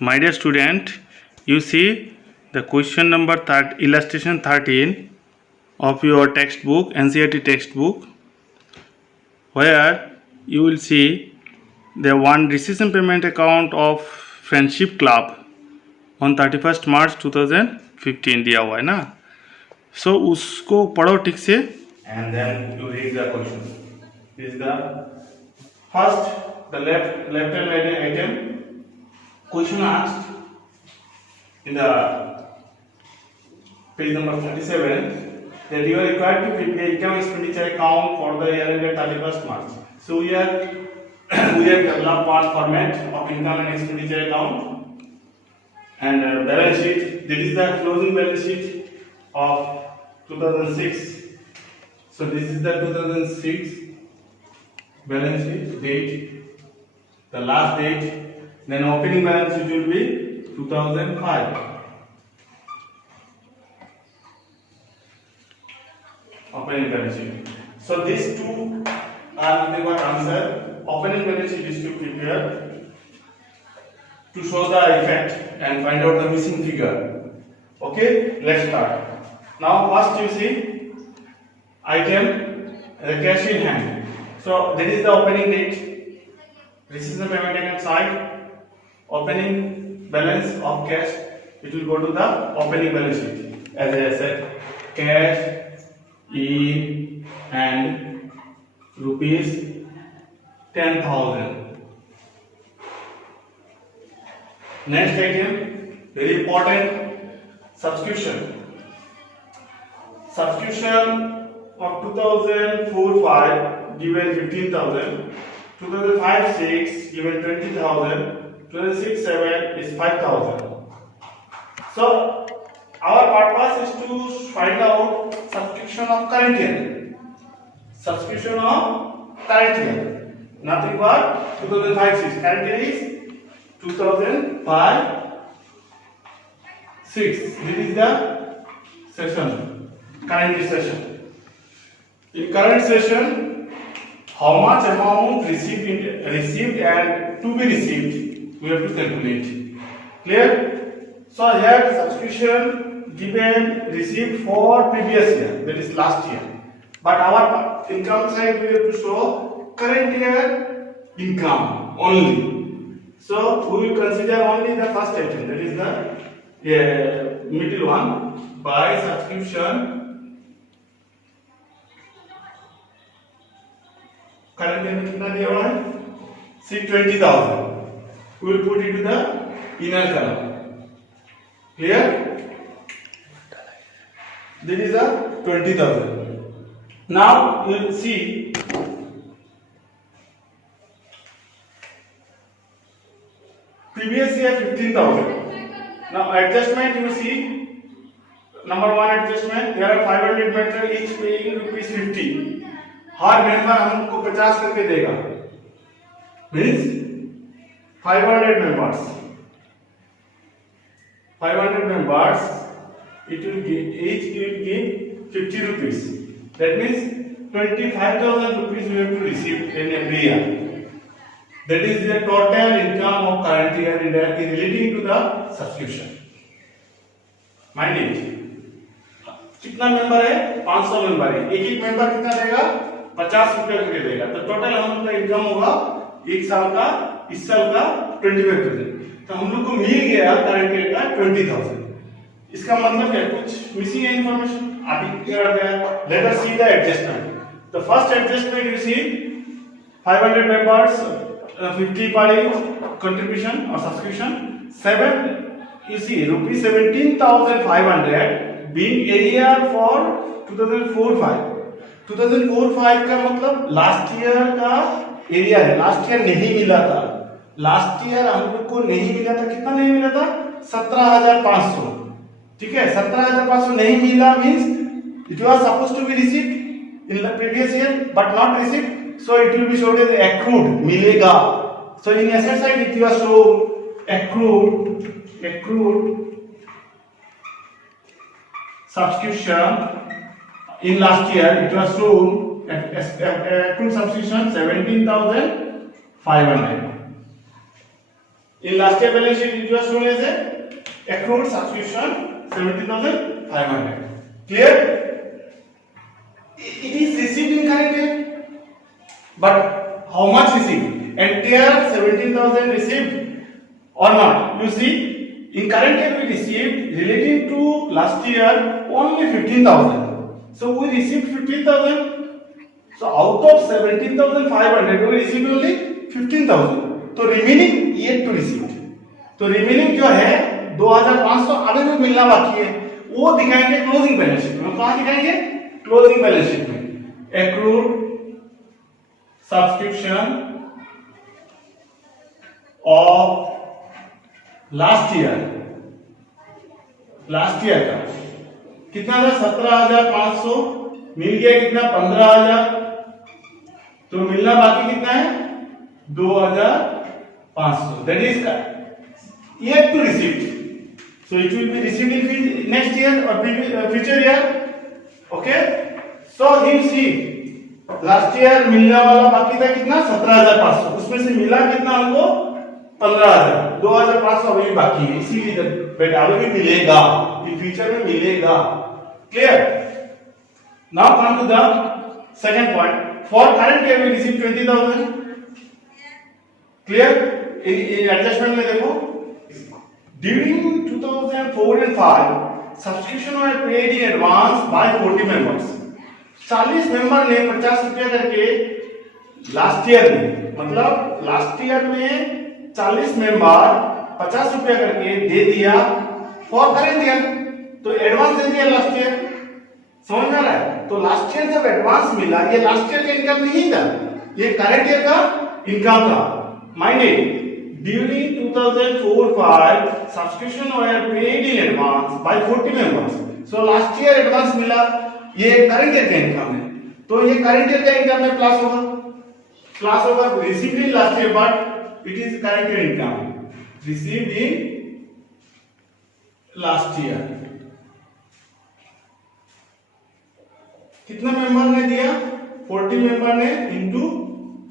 My dear student, you see the question number illustration 13 of your textbook, NCERT textbook, where you will see the one decision payment account of Friendship Club on 31st March 2015 दिया हुआ है ना. So उसको पढ़ो ठीक से and then you read the question. This is the first, the left hand item. Question asked in the page number 37 that you are required to prepare income expenditure account for the year ended 31st March. So we have developed one format of income and expenditure account and balance sheet. This is the closing balance sheet of 2006. So this is the 2006 balance sheet date, the last date. Then opening balance sheet will be 2005. Opening balance sheet. So these two are nothing but answer. Opening balance sheet is to prepare to show the effect and find out the missing figure. Okay, let's start. Now first you see item cash in hand. So this is the opening date. This is the payment account side. Opening balance of cash, it will go to the opening balance sheet. As I said, cash in hand rupees 10,000. Next item, very important, subscription. Subscription of 2004-5 given 15,000, 2005-6 given 20,000. 2006-7 is 5,000. So our purpose is to find out subscription of current year. Subscription of current year. Nothing but 2005-6. Current year is 2005-6. This is the session. Current session. In current session, how much amount received and to be received, we have to calculate. Clear? So here subscription given received for previous year, that is last year. But our income side we have to show current year income only. So we will consider only the first item, that is the middle one. By subscription current year में कितना दिया हुआ है? See 20,000. We will put it to the inner column. Clear? This is a 20,000. Now you will see previous year 15,000. Now adjustment you see, number one adjustment, there are 500 members each paying rupees 50. Her member हमको 50 करके देगा. Means 500 members. 500 members. It will give, each will give 50 rupees. That means 25,000 rupees we have to receive in every year. That is the total income of current year in relating to the subscription. Mind it. कितना member है? 500 member है. एक member कितना देगा? 50 रुपए करके देगा. तो टोटल हम लोग का इनकम होगा एक साल का, इस साल का 25,000. तो हम लोग को मिल गया करंट ईयर का 20,000. इसका मतलब है कुछ मिसिंग इंफॉर्मेशन अभी क्या है. Let us see the adjustment. The first adjustment you see 500 members 50 per contribution or subscription. 7 you see rupees 17,500 being area for 2004-5. 2004-5 का मतलब लास्ट ईयर का एरिया है. लास्ट ईयर नहीं मिला था. लास्ट ईयर हम लोग को नहीं मिला था. कितना नहीं मिला था? 17,500. ठीक है, 17,500 नहीं मिला means it was supposed to be received in the previous year but not received. So it will be shown as accrued. मिलेगा. So in asset side it was show accrued subscription in last year. It was shown accrued subscription 17,500. In last year balance sheet, it was shown as a accrued subscription 17,500. Clear? It is received in current year, but how much received? Entire 17,000 received or not? You see, in current year we received relating to last year only 15,000. So we received 15,000. So out of 17,500 we received only 15,000. तो remaining yet to receive. तो remaining जो है 2,500 अभी भी मिलना बाकी है, वो दिखाएंगे क्लोजिंग बैलेंस शीट में. कहाँ दिखाएंगे? क्लोजिंग बैलेंस शीट में. Accrued subscription of last year का कितना था? 17,500. मिल गया कितना? 15,000. तो मिलना बाकी कितना है? 2,500. That is yet to receive. So it will be received in next year or future year. Okay. So you see, last year मिलने वाला बाकी था कितना? 17,500. उसमें से मिला कितना हमको? 15,000. 2,500 अभी बाकी है, इसीलिए बेटा अभी भी मिलेगा, इन फ्यूचर में मिलेगा. Clear? Now come to the second point. For current year we receive 20,000. Clear? Adjustment में देखो, during 2004 and 5 subscription were paid in advance by 40 members. 40 member ने 50 रुपया करके लास्ट ईयर में, मतलब लास्ट ईयर में 40 मेंबर 50 रुपया करके दे दिया फॉर करेंट ईयर. तो एडवांस दे दिया लास्ट ईयर. समझ में आ रहा है? तो लास्ट ईयर जब एडवांस मिला, ये लास्ट ईयर का इनकम नहीं था, ये करंट ईयर का इनकम था. Mind it. During 2004-5 subscription were paid in advance by 40 members. So last year advance मिला, ये करंट ईयर का इनकम है. तो ये करंट ईयर का इनकम में प्लस होगा. Received in last year but it is current year income received in last year. कितना मेंबर ने दिया? 40 मेंबर ने इनटू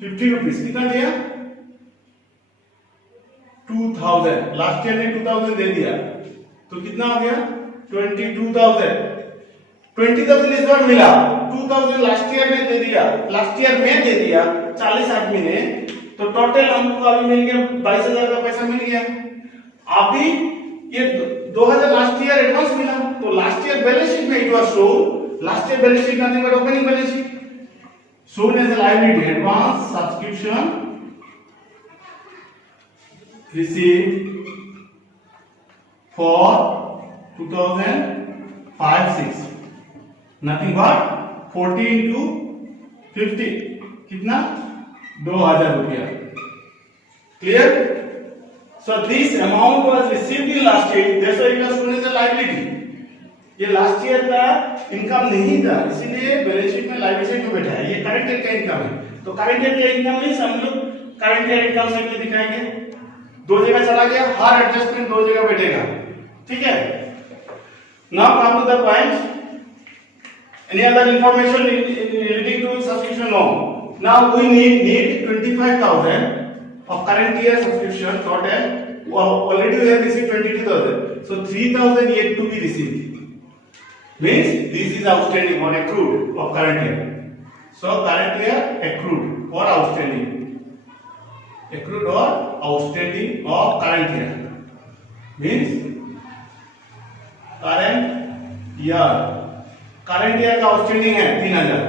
50 रुपीस कितना दिया? 2,000. लास्ट ईयर ने 2,000 दे दिया, तो कितना हो गया? 22,000. 20,000 इस बार मिला, 2,000 लास्ट ईयर में दे दिया, 40 आदमी ने. तो टोटल हमको अभी मिल गया 22,000 का पैसा मिल गया. अभी ये 2,000 लास्ट ईयर एडवांस मिला, तो लास्ट ईयर बैलेंस शीट में it was show. Last year balance sheet nothing but opening balance sheet shown as a liability. Advance subscription received for 2005-6 nothing but 40 into 50 कितना? 2,000 रुपया. Clear? So this amount was received in last year. That's why it was shown as a liability. ये last year का income नहीं था, इसीलिए balance sheet में liability में बैठा है. ये करंट ईयर का इनकम है. तो करंट ईयर का इनकम नहीं, हम लोग करंट ईयर इनकम साइड में दिखाएंगे. दो जगह चला गया, हर एडजस्टमेंट दो जगह बैठेगा. ठीक है? Now come to the point. Any other information relating to subscription law. Now we need 25,000 of current year subscription total. Already we have received 22,000. So 3,000 yet to be received. Means this is outstanding or accrued of current year. So current year accrued or outstanding. Accrued or outstanding of current year. Means current year. Current year का outstanding है 3,000.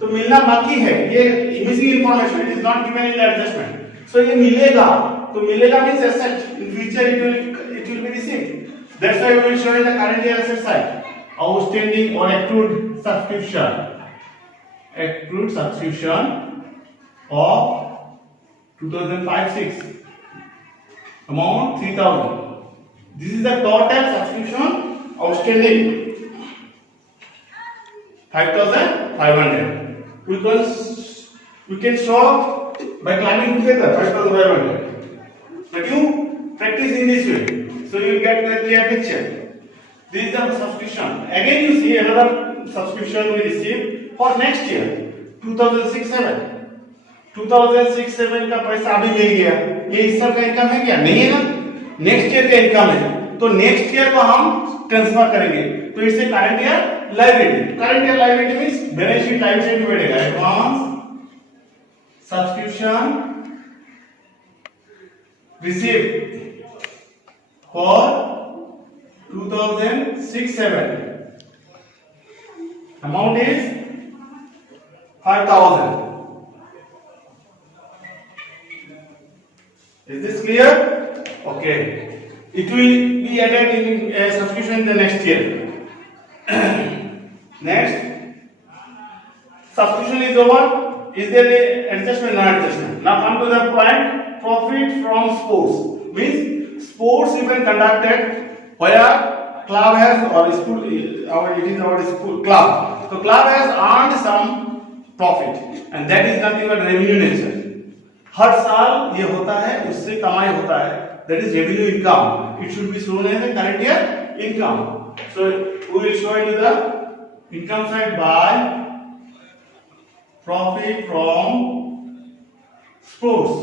तो मिलना बाकी है. ये missing information, it is not given in the adjustment. So ये मिलेगा, तो मिलेगा means asset. In future it will be received. That's why we will show in the current year asset side outstanding और accrued subscription of 2005-6 amount 3,000. This is the total subscription outstanding 5,500. We can solve by climbing together 5,500. But you practice in this way, so you will get a clear picture. This is the subscription. Again you see another subscription we receive for next year 2006-7. 2006-7 का पैसा अभी मिल गया. ये इस साल का income है क्या? नहीं है ना, नेक्स्ट ईयर का इनकम है, तो नेक्स्ट ईयर को हम ट्रांसफर करेंगे, तो इससे current year liability, current year liability means balance sheet life side में बैठेगा advance subscription received for 2006-07 amount is 5,000. Is this clear? Okay. It will be added in subscription in the next year. Next, subscription is over. Is there a adjustment? No adjustment. Now come to the point. Profit from sports means sports event conducted where club has or school it is our school club. So club has earned some profit and that is nothing but revenue nature. हर साल ये होता है, उससे कमाई होता है, that is revenue income. It should be shown as a current year income. So we will show you the income side by profit from sports.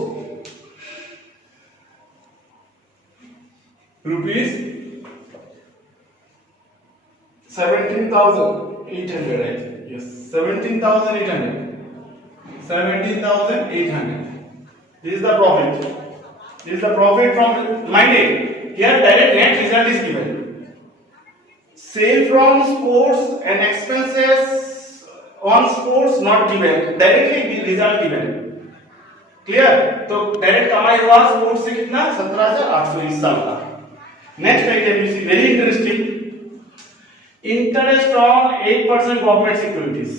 Rupees 17,800, I think. Yes, 17,800. 17,800. This is the profit. This is the profit from mind it. Here direct net result is given. Sale from sports and expenses on sports not given. Directly result given. Clear? तो direct कमाई हुआ sports से कितना? 17,800 इस साल का. Next item you see very interesting. Interest on 8% government securities.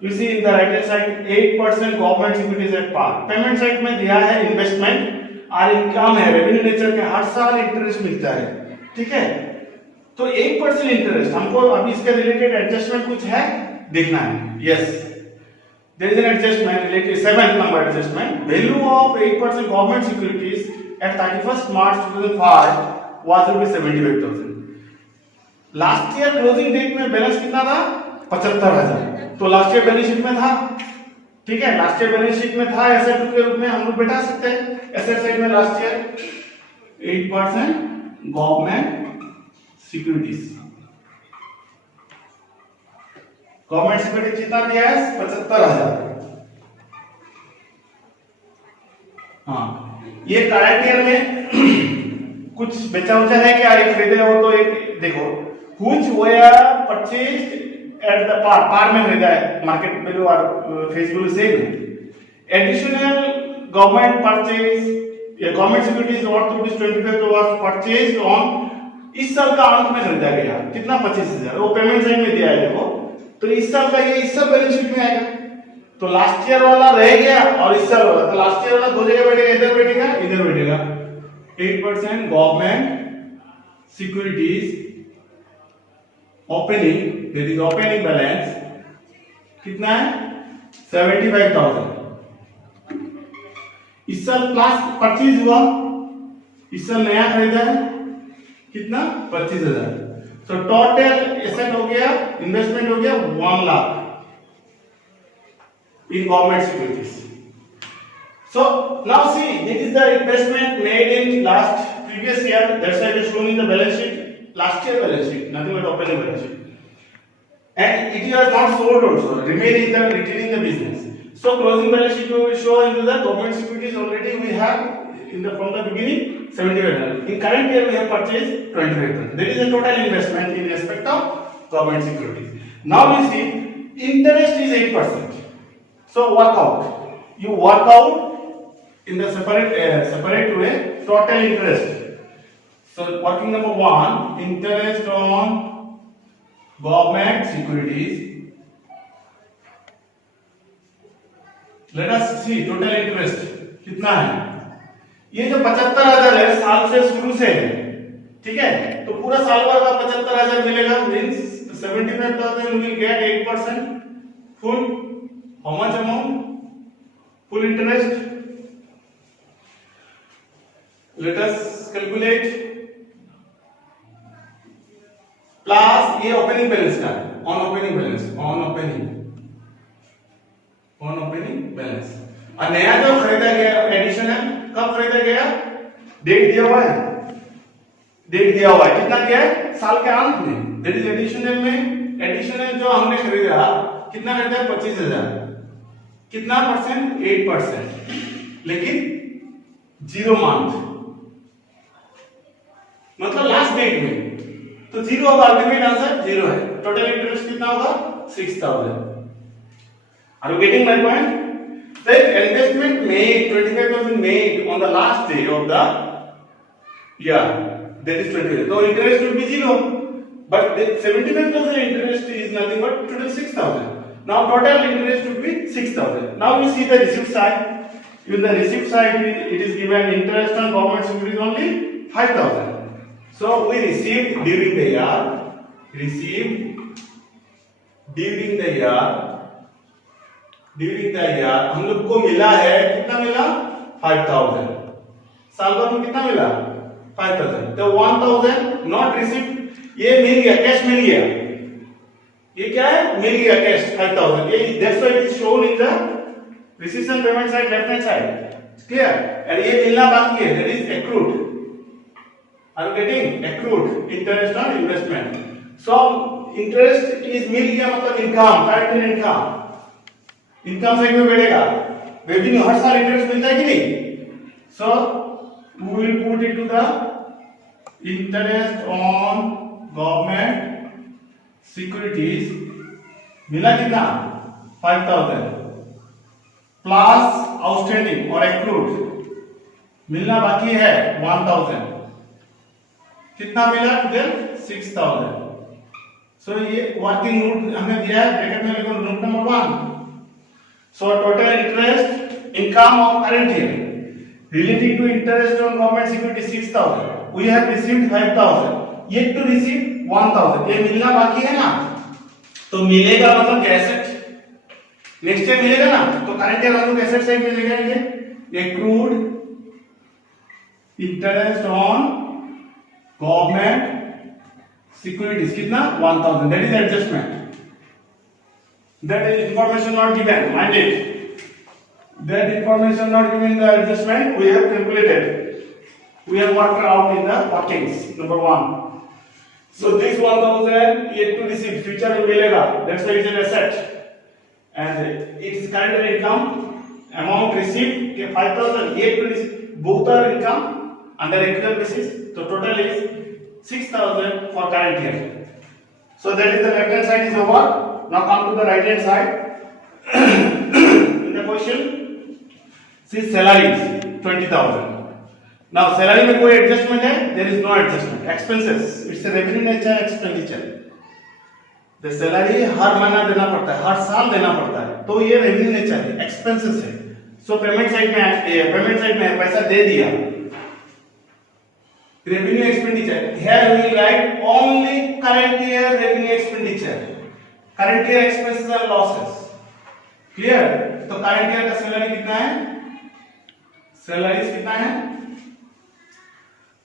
You see in the right hand side 8% government securities at par. Payment side में दिया है इन्वेस्टमेंट और इनकम है रेवेन्यू नेचर के, हर साल इंटरेस्ट मिलता है, ठीक है? तो 8% इंटरेस्ट हमको अभी इसके रिलेटेड एडजस्टमेंट कुछ है देखना है. Yes, there is an adjustment related 7th number adjustment. Value of 8% government securities at 31st March 2005 was rupees 75,000. Last year closing date में बैलेंस कितना था? 75,000. तो लास्ट ईयर बैलेंस शीट में था, ठीक है? लास्ट ईयर बैलेंस शीट में था, एसेट के रूप में हम लोग बैठा सकते हैं. एसेट साइड में last year 8% government securities. Government security कितना दिया है? 75,000. हाँ, ये करंट ईयर में कुछ बेचा उचा है क्या? एक खरीदे हो तो एक देखो, which were purchased at the par में खरीदा है, मार्केट वैल्यू और फेस वैल्यू सेम है. एडिशनल गवर्नमेंट परचेज या government securities worth ₹25 was purchased on, इस साल का अंत में खरीदा गया. कितना? 25,000. वो पेमेंट साइड में दिया है देखो. तो इस साल का ये इस साल बैलेंस शीट में आएगा. तो लास्ट ईयर वाला रह गया और इस साल वाला, तो लास्ट ईयर वाला दो जगह बैठेगा, इधर बैठेगा, इधर बैठेगा. 8% government securities opening, that is opening balance कितना है? 75,000. इस साल प्लस परचेज हुआ, इस साल नया खरीदा है, कितना? 25,000. तो टोटल एसेट हो गया, इन्वेस्टमेंट हो गया 1 lakh in government securities. So now see, this is the investment made in last previous year. That's why it is shown in the balance sheet. Last year balance sheet, nothing but opening balance sheet. And it is not sold also, remain in the retaining the business. So closing balance sheet we will show into the government securities already we have in the from the beginning 75,000. In current year we have purchased 25,000. There is a total investment in respect of government securities. Now we see interest is 8%. So work out. You work out in the separate way total interest. So working number 1, interest on government securities. Let us see total interest कितना है. ये जो 75,000 है साल से शुरू से है, ठीक है? तो पूरा साल भर का 75,000 मिलेगा. Means 75,000 will get 8% full. How much amount? Full interest. Let us calculate. Plus ये ओपनिंग बैलेंस का है, on opening balance, on opening balance. और नया जो खरीदा गया एडिशनल कब खरीदा गया, डेट दिया हुआ है, डेट दिया हुआ है, कितना दिया है, साल के अंत में, दैट इज एडिशनल में, एडिशनल जो हमने खरीदा कितना खरीदा है, 25,000, कितना परसेंट, 8%, लेकिन 0 मंथ, मतलब लास्ट डेट में, तो 0 होगा, अल्टीमेट आंसर 0 है, टोटल इंटरेस्ट कितना होगा, 6,000. Are you getting my point? The investment made, 25,000 made on the last day of the year, that is 20. So interest will be 0, but the 75,000 interest is nothing but total 6,000. Now total interest will be 6,000. Now we see the receipt side. In the receipt side, it is given interest on government securities only 5,000. So we received during the year, हम लोग को मिला है, कितना मिला, 5,000. साल भर में कितना मिला, 5,000. तो 1,000 नॉट रिसीव्ड, ये मिल गया, कैश मिल गया, ये क्या है, मिल गया कैश 5,000. ये that's why it is shown in the receipts and payment side, left hand side, clear. And ये मिलना बाकी है, that is accrued. Are you getting, accrued interest on investment. So interest is मिल गया, मतलब income, current income, income side में बढ़ेगा, revenue हर साल इंटरेस्ट मिलता है कि नहीं. So we will put it to the interest on government securities. मिला कितना, 5,000 प्लस आउटस्टैंडिंग और एक्रूड मिलना बाकी है 1,000. कितना मिला, टोटल 6,000. सो ये वर्किंग नोट हमने दिया है, ब्रैकेट में लिखो note number 1. So total interest income of current year relating to interest on government security 6,000. We have received 5,000. Yet to receive 1,000. ये मिलना बाकी है ना, तो मिलेगा मतलब एसेट नेक्स्ट ईयर मिलेगा ना, तो करंट ईयर हम लोग एसेट साइड में ले जाएंगे. Accrued interest on government securities कितना, 1,000. That is adjustment. That is information not given, mind it. That information not given in the adjustment, we have calculated. We have worked out in the workings. Number 1. So this 1,000 yet to receive, future में मिलेगा. That's why it's an asset. And its current income, amount received, 5,000 yet to receive. Both are income under regular basis. So total is 6,000 for current year. So that is the left hand side is over. Now come to the right hand side. In the question, see salaries 20,000. Now salary में कोई adjustment है? There is no adjustment. Expenses, it's a revenue nature expenditure. The salary हर महीना देना पड़ता है, हर साल देना पड़ता है, तो ये revenue nature है, expenses है. So payment side में पैसा दे दिया. Revenue expenditure. Here we will write only current year revenue expenditure. Current year expenses and losses, clear. तो करंट ईयर का सैलरी कितना है, सैलरीज कितना है,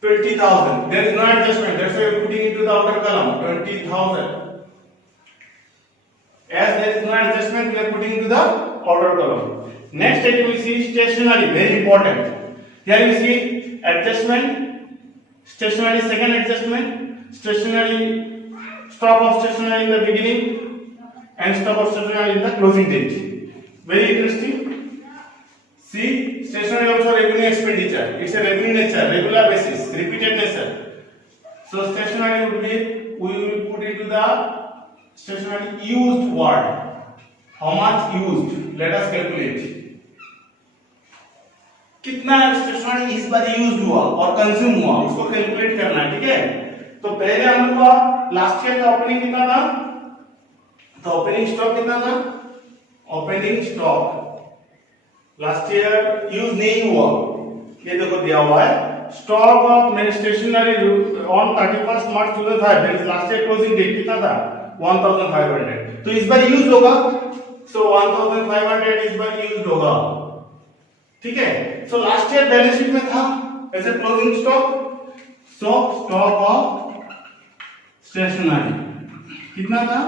20,000. There is no adjustment, that's why we are putting into the outer column 20,000. As there is no adjustment, we are putting into the outer column. Next it we see stationery, very important. Here we see adjustment, stationery second adjustment, stationery stock of stationery in the beginning and stock of stationery in the closing date. Very interesting. See, stationery also revenue expenditure. It's a revenue nature, regular basis, repeated nature. So stationery would be, we will put it to the stationery used word. How much used? Let us calculate. कितना stationery इस बार use हुआ और consume हुआ, उसको calculate करना है. ठीक है, तो पहले हम लोग का लास्ट ईयर का ओपनिंग कितना था, तो ओपनिंग स्टॉक कितना था, opening stock last year use नहीं हुआ, ये देखो दिया हुआ है. Stock of main stationery on 31 March 2005, that is last year closing date कितना था, 1,500. तो इस बार यूज होगा, सो 1,500 इस बार यूज होगा. ठीक है, so last year balance sheet में था as a closing stock. So stock of stationery कितना था,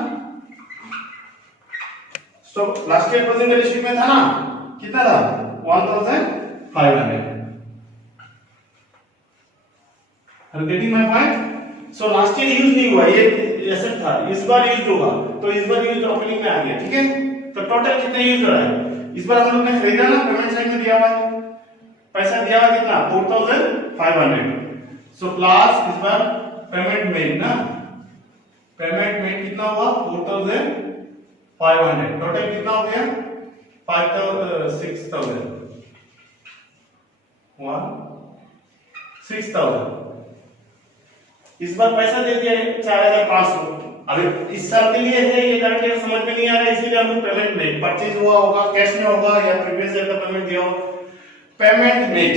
stock last year closing balance sheet में था ना, कितना था, 1,500. Are getting my point? So last year use नहीं हुआ, ये एसेट था, इस बार यूज होगा, तो इस बार यूज ओपनिंग में आ गया, ठीक है। तो टोटल कितना यूज हो रहा है इस बार? हम लोग ने खरीदा ना, पेमेंट साइड में दिया हुआ है, पैसा दिया हुआ कितना 4500। सो प्लस इस बार पेमेंट मेड ना, पेमेंट मेड कितना हुआ 4500, टोटल कितना हो गया 6000 हुआ 6000। इस बार पैसा दे दिया 4500। अभी इस साल के लिए है, ये करंट ईयर समझ में नहीं आ रहा है, इसीलिए हम लोग पेमेंट मेड, परचेज हुआ होगा कैश में होगा या प्रीवियस ईयर का पेमेंट दिया होगा, payment made.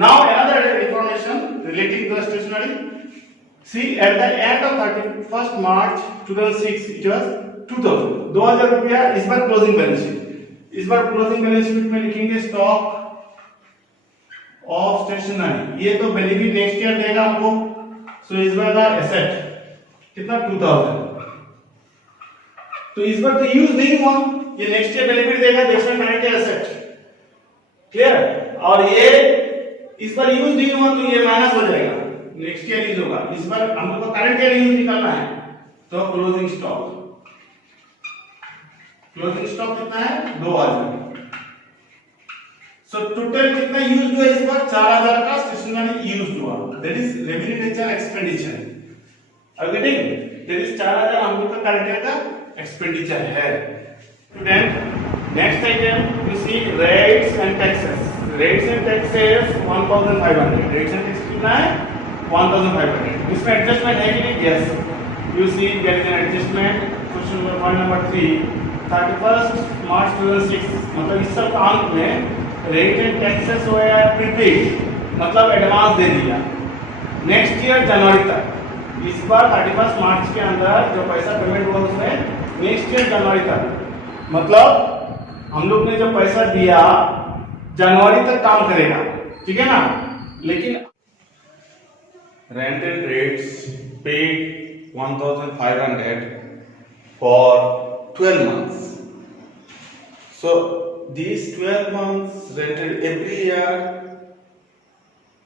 Now another information relating to the stationery. See, at the end of 31st March 2006, it was 2000 रुपया इस बार क्लोजिंग बैलेंस शीट। इस बार क्लोजिंग बैलेंस शीट में लिखेंगे स्टॉक ऑफ स्टेशनरी, ये तो बेनिफिट नेक्स्ट ईयर देगा हमको। सो इस बार का एसेट कितना 2000, तो इस बार तो यूज नहीं हुआ, ये नेक्स्ट ईयर बेनिफिट देगा, that's why current asset. Clear? और ये इस बार यूज नहीं हुआ तो ये माइनस हो जाएगा, नेक्स्ट ईयर यूज होगा। इस बार हम लोग को करंट ईयर यूज निकालना है, तो क्लोजिंग स्टॉक कितना है 2000। सो टोटल कितना यूज हुआ इस बार 4000 का स्टेशनरी यूज हुआ, that is revenue nature expenditure. Are getting? That is 4000 हम लोग का करंट ईयर का एक्सपेंडिचर है। Student, next item you see rates and taxes. Rates and taxes 1500, rates and tax कितना है 1500। इसमें एडजस्टमेंट है कि नहीं? Yes, you see there is an adjustment. Question number 1 number 3, 31st March 2006, मतलब इस साल अंत में रेट एंड टैक्सेस हो या प्रीपेड, मतलब एडवांस दे दिया नेक्स्ट ईयर जनवरी तक। इस बार 31st मार्च के अंदर जो पैसा पेमेंट हुआ उसमें नेक्स्ट ईयर जनवरी तक, मतलब हम लोग ने जो पैसा दिया जनवरी तक काम करेगा, ठीक है ना। लेकिन rent and rates paid 1500 for 12 months. So these 12 months rented every year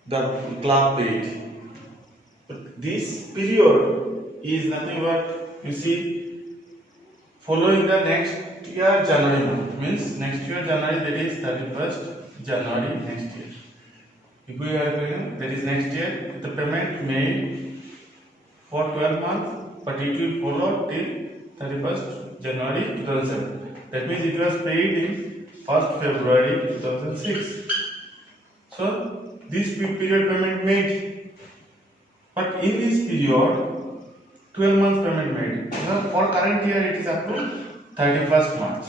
the club paid. But this period is nothing but, you see, following the next year January month, means next year January, that is 31st January next year. If we are going, that is next year, the payment made for 12 months, but it will follow till 31st January 2007. That means it was paid in 1st February 2006. So this period payment made, but in this period 12 months payment made. For current year it is up to 31st March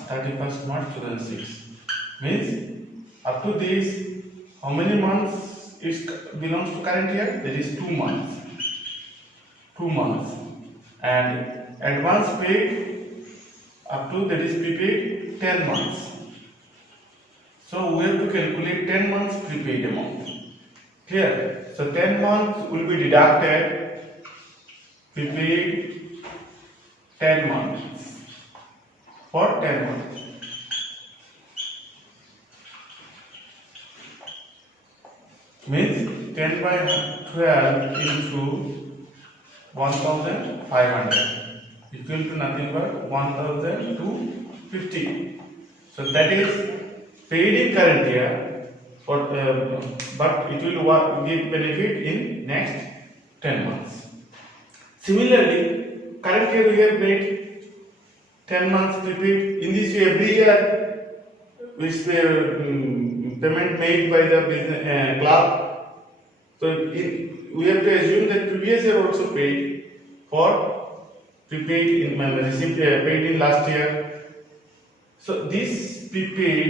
2006. Means up to this, how many months it belongs to current year? That is 2 months. 2 months. And advance paid up to, that is prepaid 10 months. So we have to calculate 10 months prepaid amount. Clear? So 10 months will be deducted, prepaid 10 months for 10 months. Means 10 by 12 into 1500 equal to nothing but 1250. So that is paid in current year, but it will give benefit in next 10 months. Similarly, current year we have made 10 months prepaid. In this way, every year which payment made by the business club. So we have to assume that previous year also paid for prepaid in received paid in last year. So this prepaid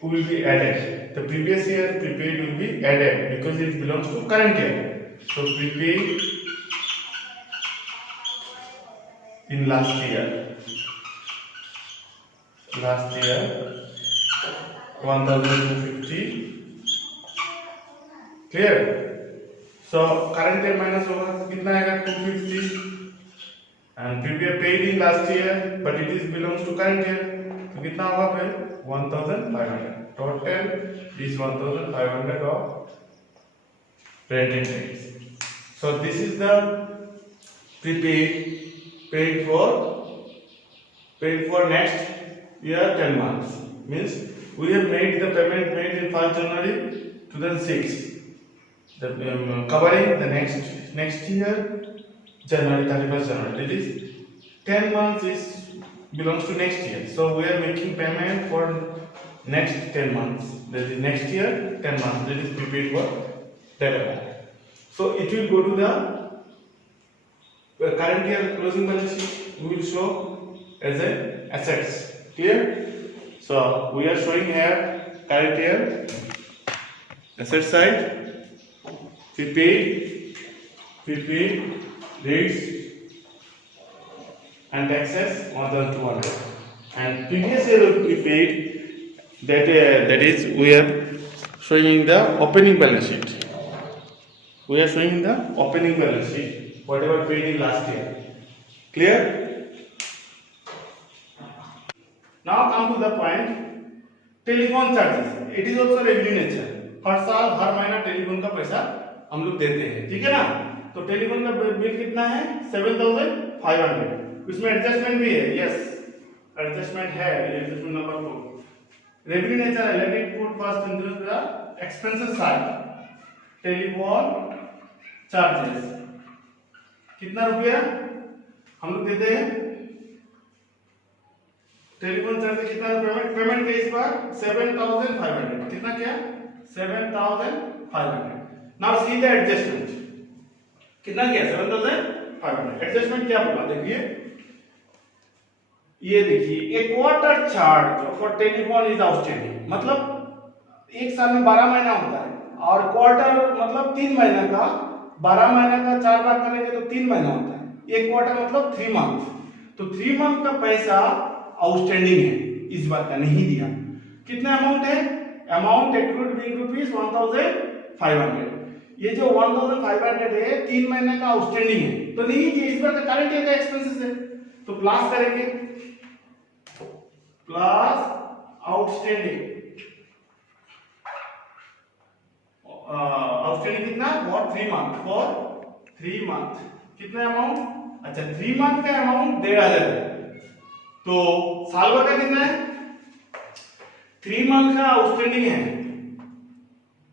will be added. The previous year prepaid will be added because it belongs to current year. So prepaid in last year 1250. Clear? So current year minus होगा कितना आएगा 250, and previous paid in last year but it is belongs to current year, तो कितना होगा फिर 1500. Total is 1500 of rented rates. So this is the prepaid paid for next year 10 months. Means we have made the payment made in 1st January 2006. The covering the next year January 31st January. That is 10 months is belongs to next year. So we are making payment for next 10 months. That is next year 10 months. That is prepaid for that amount. So it will go to the current year closing balance sheet. We will show as a assets. Clear? So we are showing here current year asset side, prepaid rates and taxes 1200, and previous year we paid that is we are showing the opening balance sheet. We are showing the opening balance sheet whatever paid in last year. Clear? Now come to the point, telephone charges. It is also revenue nature. हर साल हर महीना telephone का पैसा हम लोग देते हैं. ठीक है ना? तो टेलीफोन का बिल कितना है? 7500. इसमें एडजस्टमेंट भी है. यस, एडजस्टमेंट है. Adjustment number 4. रेवेन्यू नेचर है. Let it put first in the expenses side. Telephone charges कितना रुपया हम लोग देते हैं? टेलीफोन चार्ज कितना पेमेंट के इस बार 7500. कितना क्या? 7500. Now see the adjustment. कितना क्या? 7500. एडजस्टमेंट क्या बोला? देखिए, ये देखिए, ए quarter charge for telephone is outstanding. मतलब एक साल में 12 महीना होता है और क्वार्टर मतलब 3 महीने का. 12 महीने का 4 बार करेंगे तो 3 महीना होता है. एक क्वार्टर मतलब 3 मंथ. तो 3 मंथ का पैसा आउटस्टैंडिंग है. इस बार का नहीं दिया. कितना अमाउंट है? Amount accrued being rupees 1500. ये जो 1500 है 3 महीने का आउटस्टैंडिंग है तो नहीं दिया. इस बार का करंट ईयर का एक्सपेंसेस है तो प्लस करेंगे. Plus outstanding. आउटस्टैंडिंग कितना? For 3 month. कितना अमाउंट? अच्छा, 3 मंथ का अमाउंट 1500 है. तो साल भर का कितना है? 3 मंथ का आउटस्टैंडिंग है.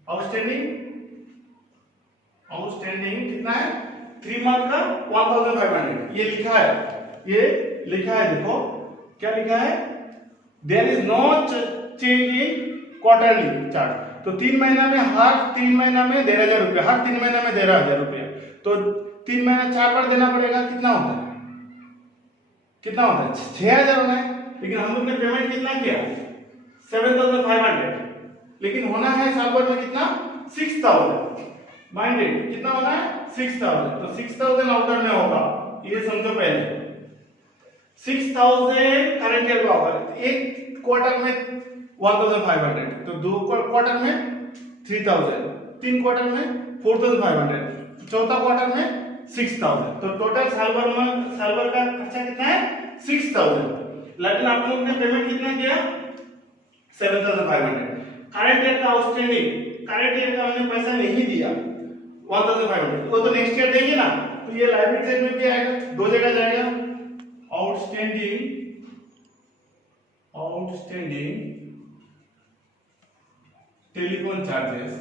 आउटस्टैंडिंग कितना है? 3 मंथ का 1500. ये लिखा है. देखो क्या लिखा है? There is no change in quarterly charge. तो 3 महीना में हर 3 महीना में 1500 रुपया. हर 3 महीना में 1500 रुपया. तो 3 महीना 4 बार देना पड़ेगा. कितना होता है? 6000 होना है. लेकिन हम लोग ने पेमेंट कितना किया? 7500. लेकिन होना है साल भर में कितना? 6000. माइंडेड कितना होना है? 6000. तो 6000 आउटर में होगा. ये समझो पहले. 6000 करंट ईयर का होगा. एक क्वार्टर में 1500. तो 2 क्वार्टर में 3000. 3 क्वार्टर में 4500. चौथा क्वार्टर में 6000. तो टोटल साल भर का खर्चा कितना है? 6000. लेकिन आप लोग ने पेमेंट कितना किया? 7500. करंट ईयर का आउटस्टैंडिंग. करंट ईयर का हमने पैसा नहीं दिया 1500. वो तो नेक्स्ट ईयर देंगे ना. तो ये लायबिलिटी साइड में क्या आएगा? 2 जगह जाएगा. Outstanding telephone charges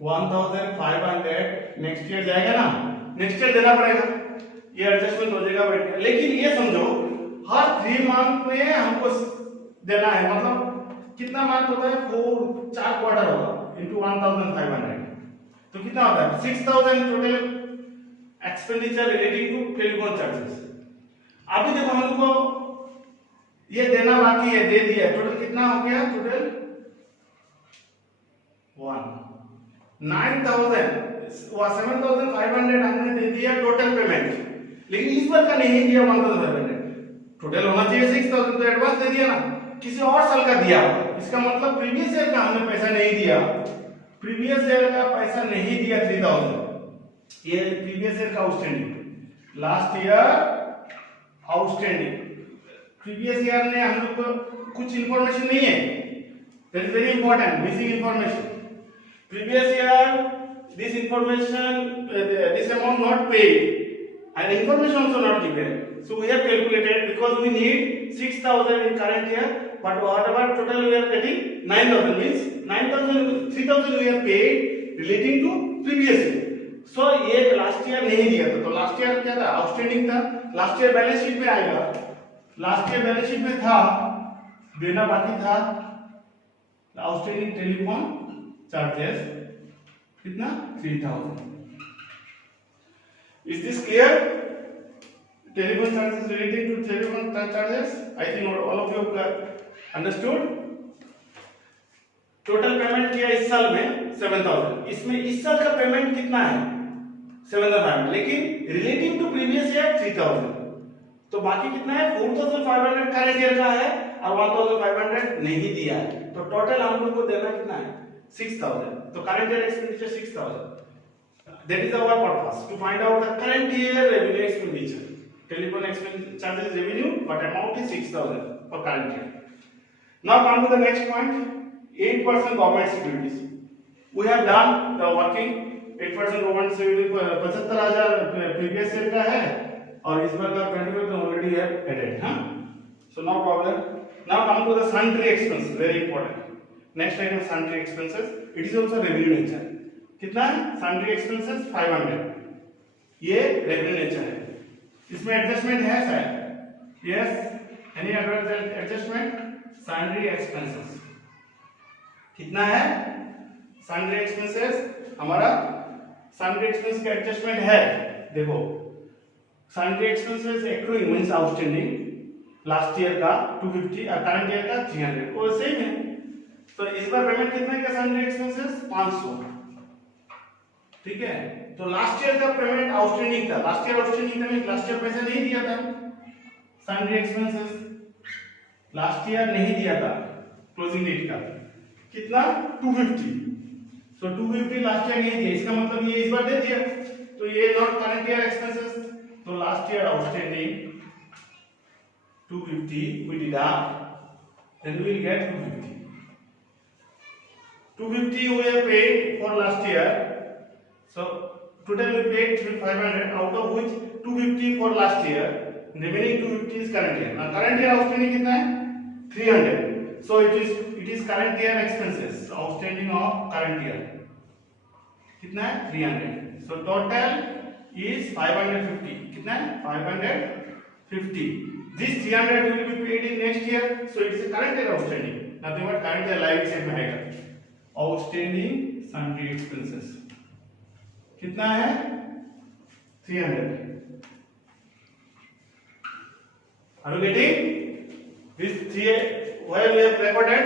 1500 next year जाएगा ना. नेक्स्ट ईयर देना पड़ेगा. ये एडजस्टमेंट हो जाएगा बैठ के. लेकिन ये समझो हर 3 मंथ में हमको देना है. मतलब कितना मंथ होता है? 4 क्वार्टर होगा इनटू 1500. तो कितना होता है? 6000 total expenditure relating to telephone charges. अभी देखो हम लोग को ये देना बाकी है. दे दिया. टोटल कितना हो गया? टोटल 9000. 7500 हमने दे दिया टोटल पेमेंट. लेकिन इस बार का नहीं दिया 1500. टोटल होना चाहिए 6000. तो एडवांस दे दिया ना. किसी और साल का दिया. इसका मतलब प्रीवियस ईयर का हमने पैसा नहीं दिया. 3000. ये प्रीवियस ईयर का outstanding. Last year outstanding. Previous year ने हम लोग को कुछ इंफॉर्मेशन नहीं है. That is very important. Missing information. Previous year, this information, this amount not paid, and information also not given. So we have calculated because we need 6,000 in current year, but whatever total we are getting 9,000 means 9,000 3,000 we have paid relating to previous year. So ये last year नहीं दिया था, तो last year क्या था, outstanding था. Last year balance sheet में आएगा, लास्ट ईयर बैलेंस शीट में था, देना बाकी था आउटस्टैंडिंग टेलीफोन चार्जेस कितना 3,000. Is this clear? Telephone charges relating to telephone charges. I think all of you have understood. Total payment किया इस साल में 7,000. इसमें इस साल का पेमेंट कितना है 7,500, लेकिन रिलेटिव टू प्रीवियस ईयर 3,000. तो बाकी कितना है 4,500 करंट ईयर का है और 1,500 नहीं दिया है. तो टोटल हम लोग को देना कितना है 6,000. तो current year expenditure 6,000. That is our purpose, to find out the current year revenue expenditure. Telephone expense charges revenue, but amount is 6,000 for current year. Now come to the next point. 8% government securities. We have done the working. 8% government securities 75,000 previous year का है और इस बार का 25 already have added. So no problem. Now come to the sundry expenses. Very important. Next item sundry expenses. It is also revenue nature. कितना है sundry expenses 500. ये revenue nature है. इसमें adjustment है शायद. Yes. Any other adjustment? Sundry expenses. कितना है sundry expenses हमारा सन्ड्री एक्सपेंस का एडजस्टमेंट है. देखो sundry expenses accruing means outstanding last year का 250 और करंट ईयर का 300 वो सेम है. तो इस बार पेमेंट कितना का सन्ड्री एक्सपेंसेस 500. ठीक है. तो लास्ट ईयर का पेमेंट आउटस्टैंडिंग था. लास्ट ईयर आउटस्टैंडिंग था मींस लास्ट ईयर पैसा नहीं दिया था. सन्ड्री एक्सपेंसेस लास्ट ईयर नहीं दिया था क्लोजिंग डेट का कितना 250. सो 250 लास्ट ईयर नहीं दिया, इसका मतलब ये इस बार दे दिया. तो ये नॉट करंट ईयर एक्सपेंसेस. तो last year outstanding 250 we deduct, then we will get 250. 250 we have paid for last year. So total we paid 500, out of which 250 for last year, remaining 250 is current year. Now current year outstanding कितना है 300. So it is current year expenses. Outstanding of current year कितना है 300. So total is 550. कितना है 550. This 300 will be paid in next year. So it is a current year outstanding. Nothing but current year liability में आएगा. Outstanding sundry expenses कितना है 300. Are you getting? This 3 while we have recorded,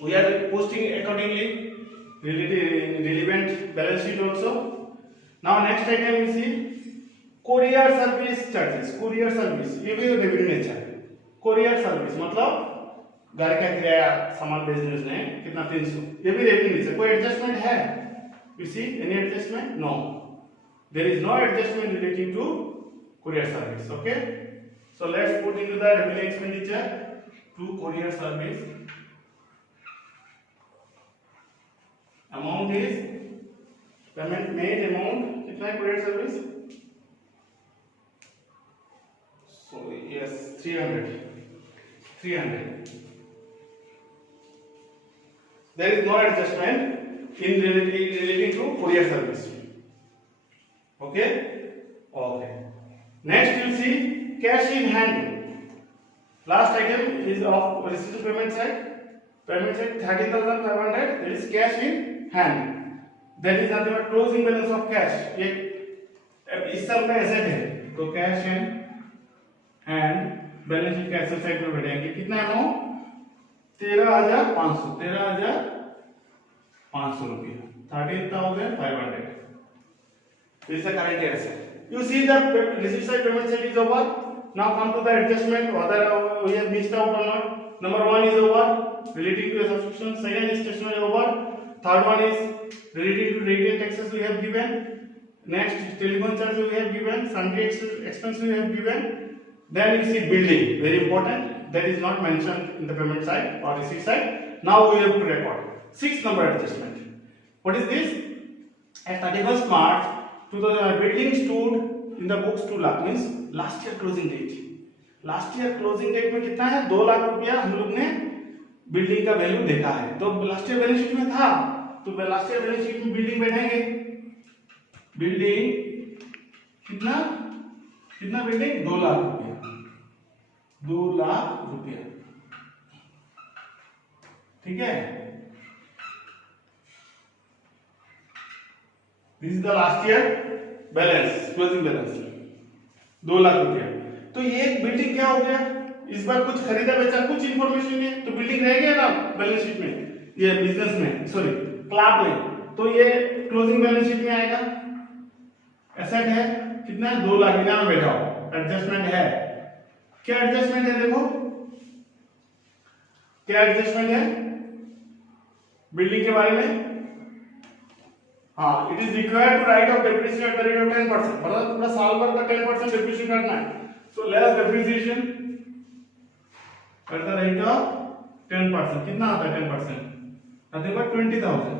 we are posting accordingly relevant balance sheet also. Now next item we see courier service charges. Courier service ये भी revenue nature है. Courier service मतलब घर का किराया सामान भेजने उसने कितना 300, ये भी revenue nature. कोई adjustment है? You see any adjustment? No. There is no adjustment relating to courier service. Okay. So let's put into the revenue expenditure to courier service. Amount is payment made amount कितना है courier service? So yes 300. There is no adjustment in relating to courier service. Okay. Next you see cash in hand. Last item is of receipt payment side. Payment side 13,500. That is cash in hand. That is nothing but closing balance of cash. ये इस साल का asset है तो cash in hand balance sheet का asset side में बैठेंगे. कितना अमाउंट 13,500 रुपया 13,500. This is the current year asset. You see the receipt side payment side is over. Now come to the adjustment whether we have missed out or not. Number 1 is over relating to a subscription. Second is stationery over. Third one is relating to radiant taxes we have given. Next telephone charge we have given. Sundry expense we have given. Then you see building, very important. That is not mentioned in the payment side or receipt side. Now we have to record 6 number adjustment. What is this? At 31st March 2000, building stood in the books 2 lakh, means last year closing date. Last year closing date में कितना है? 2 लाख रुपया हम लोग ने building का value देखा है। तो लास्ट ईयर बैलेंस शीट में था, तो लास्ट ईयर बैलेंस शीट में बिल्डिंग बैठाएंगे। बिल्डिंग कितना कितना बिल्डिंग? 2 लाख रुपया, 2 लाख रुपया, ठीक है। This is the last year balance, closing balance 2 lakh रुपया। तो ये बिल्डिंग क्या हो गया? इस बार कुछ खरीदा बेचा, कुछ इंफॉर्मेशन नहीं, तो बिल्डिंग रह गया ना बैलेंस शीट में, ये बिजनेस में, सॉरी क्लब में, तो ये क्लोजिंग बैलेंस शीट में आएगा। एसेट है कितना है? 2 लाख। यहाँ बैठा हो, एडजस्टमेंट है। क्या एडजस्टमेंट है? देखो क्या एडजस्टमेंट है बिल्डिंग के बारे में। हाँ, it is required to write off depreciation at the rate of 10%, मतलब पूरा साल भर का 10% डेप्रिसिएट करना है। So less depreciation at the rate of 10%. कितना आता है 10%? Nothing but 20,000.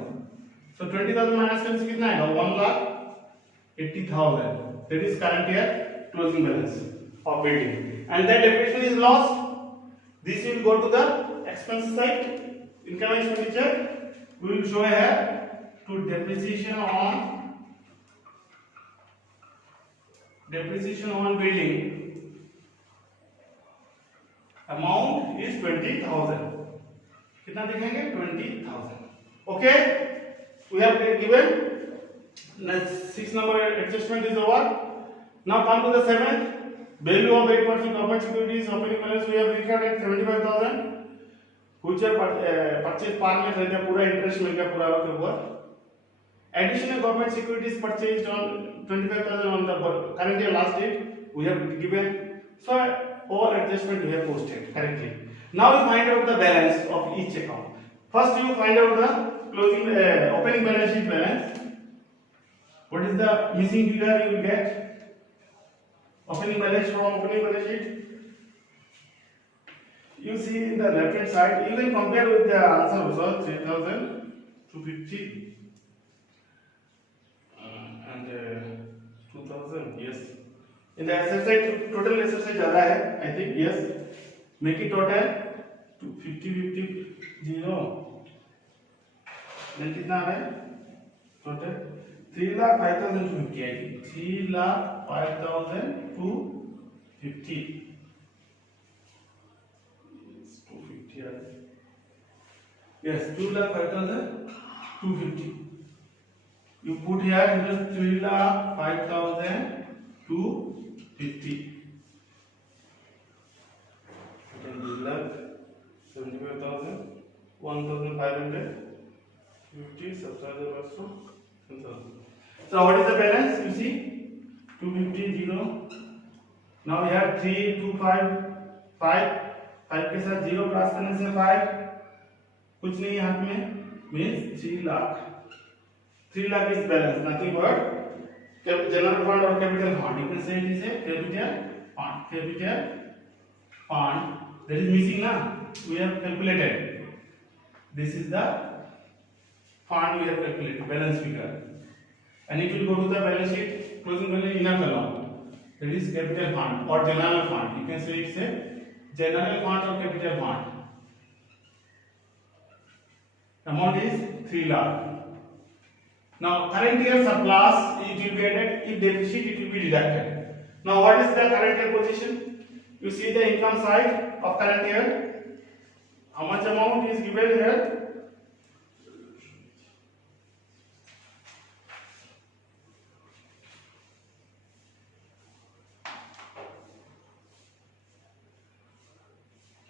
So 20,000 minus 10 से कितना आएगा? 1,80,000. That is current year closing balance of building. And that depreciation is lost. This will go to the expense side. Income and expenditure. We will show here to depreciation on building. Amount is 20,000. कितना दिखेंगे? 20,000. Okay, we have given 6 number adjustment is over. Now come to the 7th. Value of 8% government securities opening balance we have recorded 75,000. Future purchase par में खरीदा, पूरा interest मिल गया पूरा के ऊपर। Additional government securities purchased on 25,000 on the current year last date we have given. So all adjustment we have posted correctly. Now you find out the balance of each account. First you find out the closing opening balance sheet balance. What is the missing figure you will get? Opening balance from opening balance sheet. You see in the left hand side, you can compare with the answer also 3,250 and 2,000. Yes. In the asset side, total asset side ज़्यादा है, I think. Yes. Make it total 250 0. Then कितना आ रहा है? Total 3,05,250 I think. 3,05,250. 250 आ रहा है. Yes, 2,05,250. You put here just 3,05,250. 75,000, 1,550, subtract also 10,000. So what is the balance? You see 250 0. Now we have 3 2 5 5 5 के साथ 0 cross करने से 5 कुछ नहीं हाथ में, means 3 lakh. 3 lakh is balance, nothing but general fund or capital fund. You can say it is a capital fund. Capital fund that is missing now. We have calculated. This is the fund we have calculated, balance figure, and it will go to the balance sheet closing balance in a column. That is capital fund or general fund. You can say it's a general fund or capital fund. Amount is 3 lakh. Now current year surplus it will be added, if deficit it will be deducted. Now what is the current year position? You see the income side of current year. How much amount is given here?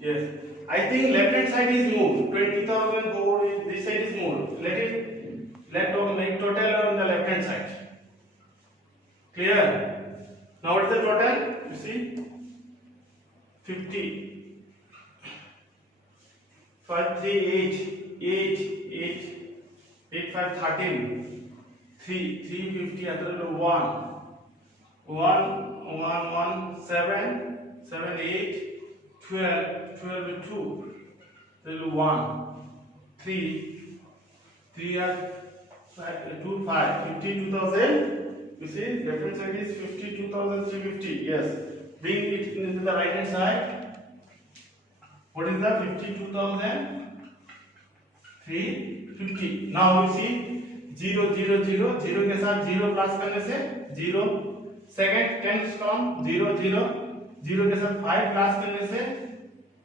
Yes, I think left hand side is moved. 20,000 gold, this side is moved. Let make total on the left hand side. Clear? Now what is the total? You see 50 5 3 8 8 8 8 5 13 3 350 other 1 1 1 1 7 7 8 12 12 2 1 3 3 are 2 5 52,000. You see, left hand side is 52,350. Yes, bring it into the right hand side. What is the 52,350? Now you see 0 0 0 0 के साथ 0 plus करने से 0. Second 10 term 0 0 0 के साथ 5 plus करने से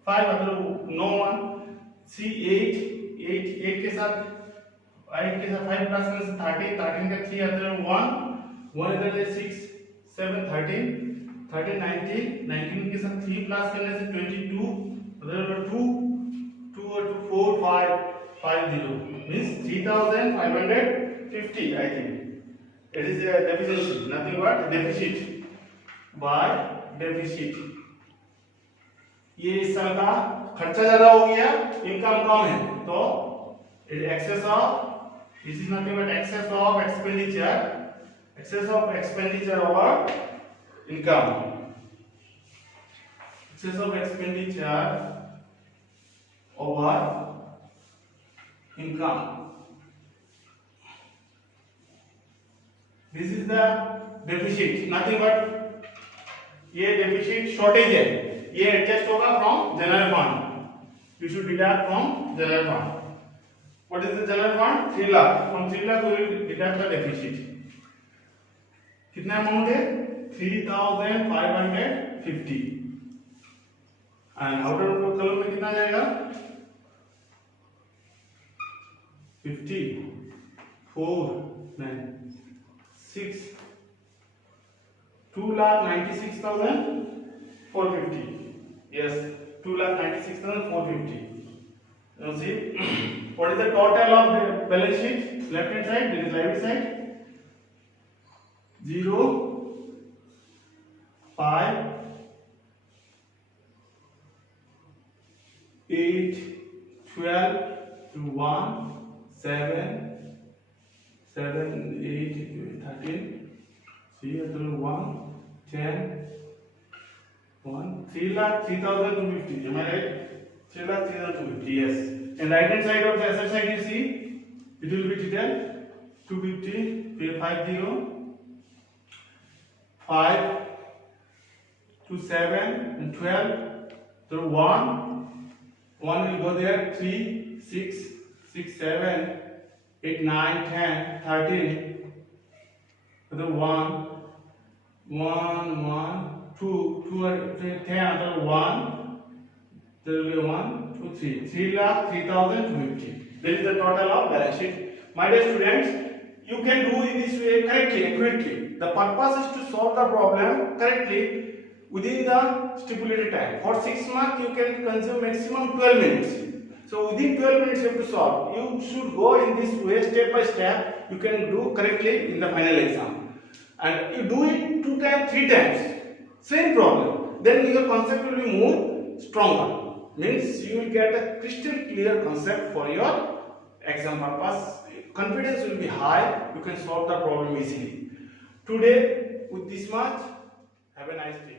5 मतलब no 1. सी 8 के साथ 5 प्लस करने से 13 का 3 मतलब 1 इधर है 6 7 13 19 के साथ 3 प्लस करने से 22 मतलब 2 और 2 4 5 50 means 3,550. I think it is a deficiency, nothing but deficit by deficit. ये इस साल का खर्चा ज्यादा हो गया, इनकम कम है, तो excess of, this is nothing but excess of expenditure over income. Excess of expenditure over income. This is the deficit, nothing but ये deficit shortage है, ये adjust होगा from general fund. You should deduct from general fund. What is the general fund? 3 lakh. From 3 lakh we will deduct the deficit. कितना amount है? 3,550. And outer column में कितना जाएगा? 50 4 9 6 2,96,450. Yes, 2,96,450. Now see, what is the total of the balance sheet? Left hand side, this is liability side. 0 5 8 12 1 7 7 8 13 see 1 10 1 3,0250. Am I right? 3,0250. Yes. And right hand side of the asset side you see it will be written 250 50 5 to 7 and 12. So 1 will go there. 3 6 7 8 9 10 13. So the 1 2 10 another 1. There will be 1 2 3 3,0250. This is the total of balance sheet. My dear students, you can do in this way correctly, accurately. The purpose is to solve the problem correctly within the stipulated time. For 6 marks, you can consume maximum 12 minutes. So within 12 minutes, you have to solve. You should go in this way, step by step. You can do correctly in the final exam. And you do it 2 times, 3 times, same problem. Then your concept will be more stronger. Means you will get a crystal clear concept for your exam purpose. Confidence will be high. You can solve the problem easily. Today, with this much, have a nice day.